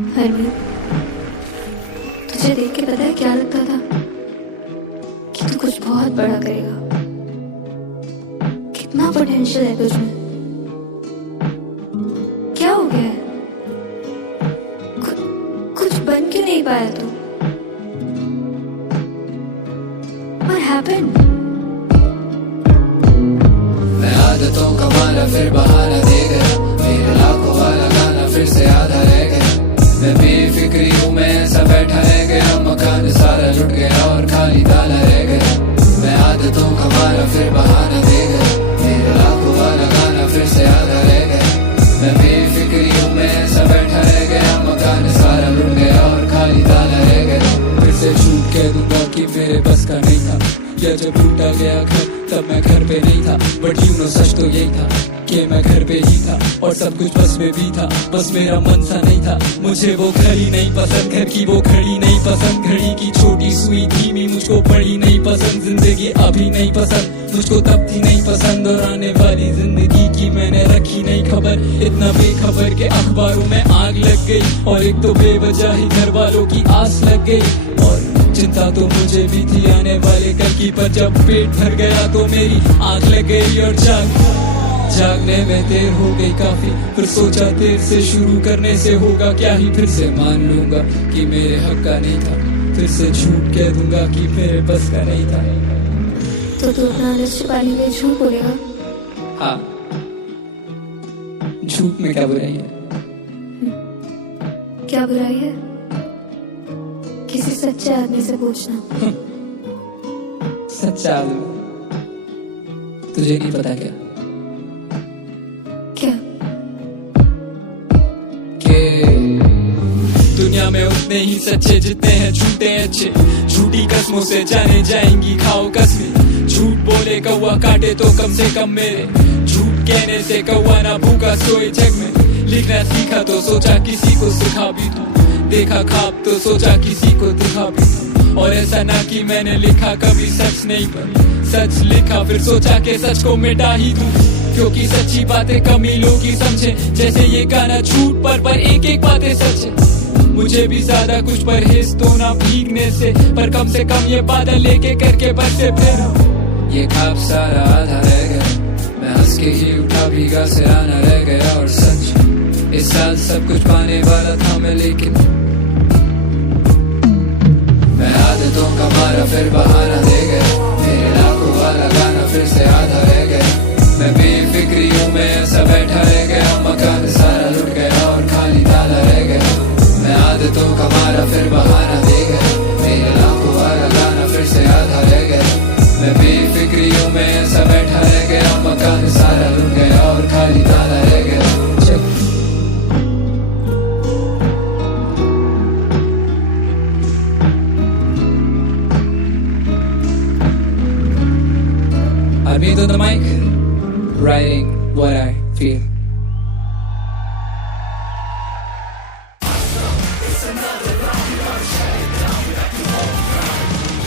हरमीत, तुझे देख के पता है क्या लगता था कि तू कुछ बहुत बड़ा करेगा। कितना पोटेंशियल है तुझ में। क्या हो गया है? कुछ बन क्यों नहीं पाया तू? What happened? मैं आदतों का मारा फिर बहाना दे गया, मेरे लाखों वाला गाना फिर से आधा रह गया। मैं बेफिक्री हूँ, मैं ऐसा बैठा रह गया, मकान सारा लुट गया और खाली ताला रह गया। मैं आदतों का मारा फिर बहाना दे गया, मेरे लाखों वाला गाना फिर से आधा रह गया। मैं बेफिक्री हूँ, मैं ऐसा बैठा रह गया, मकान सारा लुट गया और खाली ताला रह गया। फिर से झूठ कह दूंगा कि मेरे बस का नहीं था, या जब टूटा गया घर तब मैं घर पे नहीं था। बट यू नो सच तो यही था कि मैं घर पे ही था और सब कुछ बस में भी था, बस मेरा मन सा नहीं था। मुझे वो घड़ी नहीं पसंद, घर की वो घड़ी नहीं पसंद, घड़ी की छोटी सुई धीमी मुझको बड़ी नहीं पसंद। जिंदगी अभी नहीं पसंद मुझको, तब थी नहीं पसंद, और आने वाली जिंदगी की मैंने रखी नहीं खबर। इतना बेखबर के अखबारों में आग लग गई, और एक तो बेवजह ही घर वालों की आस लग गई। और चिंता तो मुझे भी थी आने वाले कल की, पर जब पेट भर गया तो मेरी आंख लग गई और जागने में देर हो गई काफी। फिर सोचा देर से शुरू करने से होगा क्या ही, फिर से मान लूंगा कि मेरे हक का नहीं था, फिर से झूठ कह दूंगा कि मेरे बस का नहीं था। तो तू अपना दिल छुपाने के लिए झूठ बोलेगा? हाँ, झूठ में क्या बुराई है? क्या बुराई है? किसी सच्चे आदमी से पूछना। सच्चा आदमी तुझे नहीं पता क्या? क्या? दुनिया में उतने ही सच्चे जितने हैं झूठे अच्छे। झूठी कसमों से जाने जाएंगी खाओ कसमें। झूठ बोले कौवा काटे तो कम से कम मेरे, झूठ कहने से कौवा ना भूखा सोए जग में। लिखना सीखा तो सोचा किसी को सिखा भी दूं, देखा ख्वाब तो सोचा किसी को दिखा भी दूं। और ऐसा ना कि मैंने लिखा कभी सच नहीं, पर सच लिखा फिर सोचा कि सच को मिटा ही दूं। क्योंकि सच्ची बातें कम ही लोग ही समझे, जैसे ये गाना झूठ पर एक एक बातें सच है। मुझे भी ज्यादा कुछ परहेज तो ना भीगने से, पर कम से कम ये बादल लेके करके बरसे फिर। ये ख्वाब सारा आधा रह गया, मैं हंस के ही उठा भीगा सिराना रह गया। और सच इस साल सब कुछ पाने वाला था मैं, लेकिन मैं आदतों का मारा फिर बहाना दे गया, मेरे लाखों वाला गाना फिर से आधा रह गया। मैं बेफिक्री हूँ, मैं ऐसा बैठा रह गया, मकान सारा लुट गया और खाली ताला रह गया। मैं आदतों का मारा फिर बहाना दे गया, मेरे लाखों वाला गाना फिर से आधा रह गया। मैं बेफिक्री हूँ, मैं ऐसा बैठा रह गया, मकान सारा लुट गया और खाली ताला रह गया। Harbit on the mic, writing what I feel.